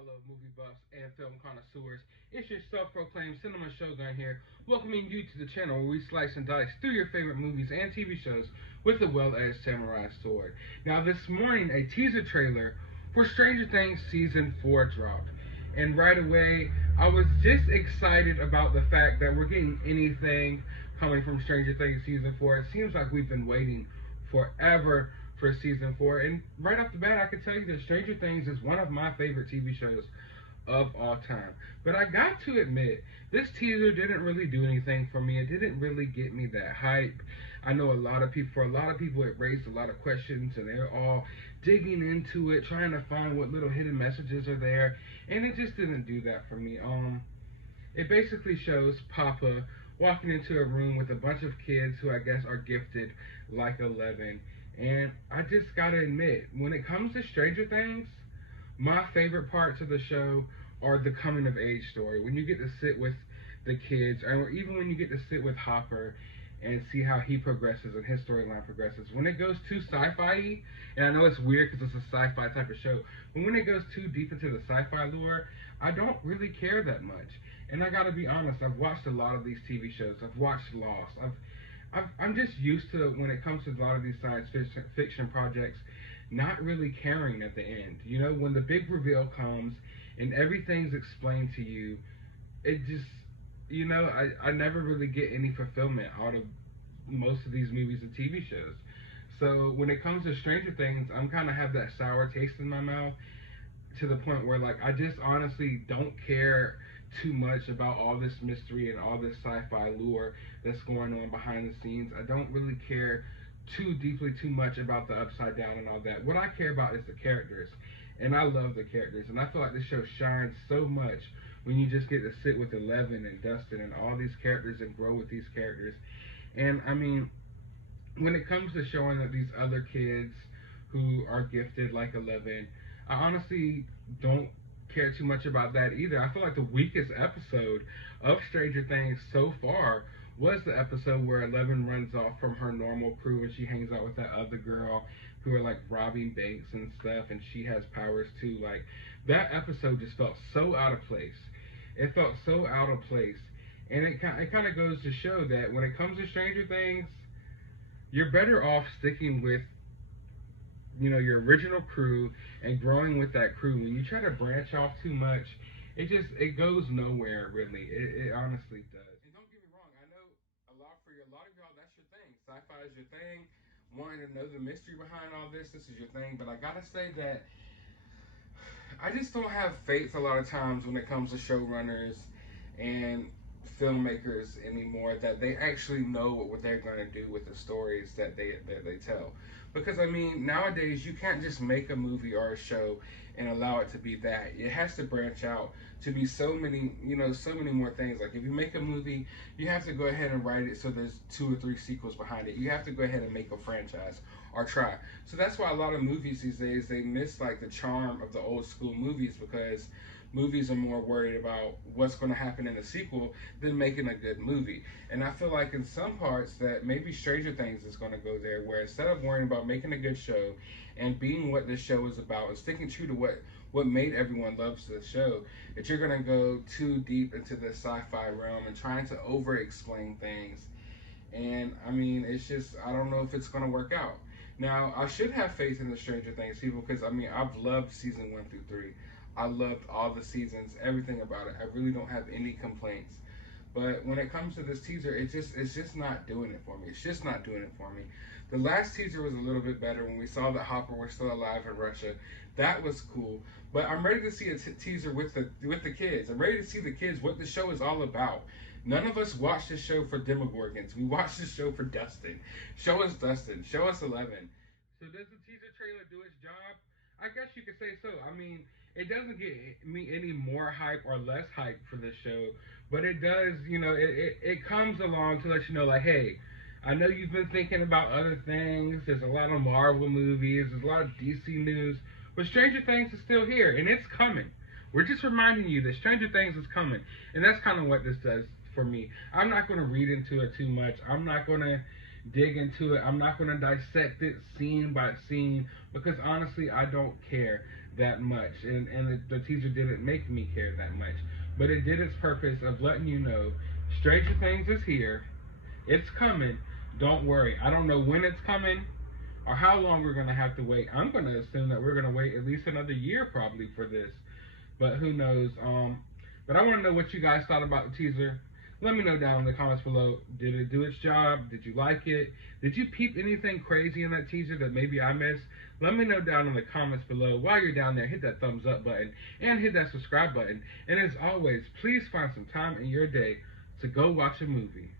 fellow movie buffs and film connoisseurs. It's your self-proclaimed cinema shogun here, welcoming you to the channel where we slice and dice through your favorite movies and TV shows with a well-edged samurai sword. Now, this morning, a teaser trailer for Stranger Things Season 4 dropped. And right away, I was just excited about the fact that we're getting anything coming from Stranger Things Season 4. It seems like we've been waiting forever for Season 4. And right off the bat, I can tell you that Stranger Things is one of my favorite TV shows of all time. But I got to admit, this teaser didn't really do anything for me. It didn't really get me that hype. I know for a lot of people, it raised a lot of questions, and they're all digging into it, trying to find what little hidden messages are there, and it just didn't do that for me. It basically shows Papa walking into a room with a bunch of kids who I guess are gifted like 11. And I just gotta admit, when it comes to Stranger Things, my favorite parts of the show are the coming of age story. When you get to sit with the kids, or even when you get to sit with Hopper and see how he progresses and his storyline progresses. When it goes too sci-fi, and I know it's weird because it's a sci-fi type of show, but when it goes too deep into the sci-fi lore, I don't really care that much. And I gotta be honest, I've watched a lot of these TV shows. I've watched Lost. I'm just used to, when it comes to a lot of these science fiction projects, not really caring at the end. You know, when the big reveal comes and everything's explained to you, it just, I never really get any fulfillment out of most of these movies and TV shows. So when it comes to Stranger Things, I'm kind of have that sour taste in my mouth to the point where, like, I just honestly don't care too much about all this mystery and all this sci-fi lore that's going on behind the scenes. I don't really care too much about the upside down and all that. What I care about is the characters, and I love the characters, and I feel like this show shines so much when you just get to sit with Eleven and Dustin and all these characters and grow with these characters. And I mean, when it comes to showing that these other kids who are gifted like 11, I honestly don't care too much about that either. I feel like the weakest episode of Stranger Things so far was the episode where 11 runs off from her normal crew and she hangs out with that other girl who are like robbing banks and stuff, and she has powers too. Like, that episode just felt so out of place. It felt so out of place. And it kind of goes to show that when it comes to Stranger Things, you're better off sticking with your original crew and growing with that crew. When you try to branch off too much, it goes nowhere really. It honestly does. And don't get me wrong, I know a lot of y'all, that's your thing. Sci-fi is your thing. Wanting to know the mystery behind all this is your thing. But I gotta say that I just don't have faith a lot of times when it comes to showrunners and filmmakers anymore, that they actually know what they're going to do with the stories that they tell. Because I mean, nowadays you can't just make a movie or a show and allow it to be that. It has to branch out to be so many, so many more things. Like, if you make a movie, you have to go ahead and write it so there's 2 or 3 sequels behind it. You have to go ahead and make a franchise or try. So that's why a lot of movies these days, they miss like the charm of the old school movies, because movies are more worried about what's going to happen in the sequel than making a good movie. And I feel like in some parts that maybe Stranger Things is going to go there, where instead of worrying about making a good show and being what this show is about and sticking true to what made everyone love the show, that you're going to go too deep into the sci-fi realm and trying to over-explain things. And I mean, it's just, I don't know if it's going to work out. Now, I should have faith in the Stranger Things people, because I mean, I've loved season 1 through 3. I loved all the seasons, everything about it. I really don't have any complaints. But when it comes to this teaser, it's just not doing it for me. It's just not doing it for me. The last teaser was a little bit better when we saw that Hopper was still alive in Russia. That was cool. But I'm ready to see a teaser with the kids. I'm ready to see the kids, what the show is all about. None of us watched this show for Demogorgons. We watched this show for Dustin. Show us Dustin. Show us 11. So does the teaser trailer do its job? I guess you could say so. I mean, it doesn't get me any more hype or less hype for this show, but it does, it comes along to let you know, like, hey, I know you've been thinking about other things. There's a lot of Marvel movies, there's a lot of DC news, but Stranger Things is still here, and it's coming. We're just reminding you that Stranger Things is coming, and that's kind of what this does for me. I'm not going to read into it too much. I'm not going to dig into it. I'm not going to dissect it scene by scene, because honestly, I don't care that much, and the teaser didn't make me care that much, but it did its purpose of letting you know Stranger Things is here, it's coming, don't worry. I don't know when it's coming or how long we're going to have to wait. I'm going to assume that we're going to wait at least another year probably for this, but who knows. But I want to know what you guys thought about the teaser. Let me know down in the comments below. Did it do its job? Did you like it? Did you peep anything crazy in that teaser that maybe I missed? Let me know down in the comments below. While you're down there, hit that thumbs up button and hit that subscribe button. And as always, please find some time in your day to go watch a movie.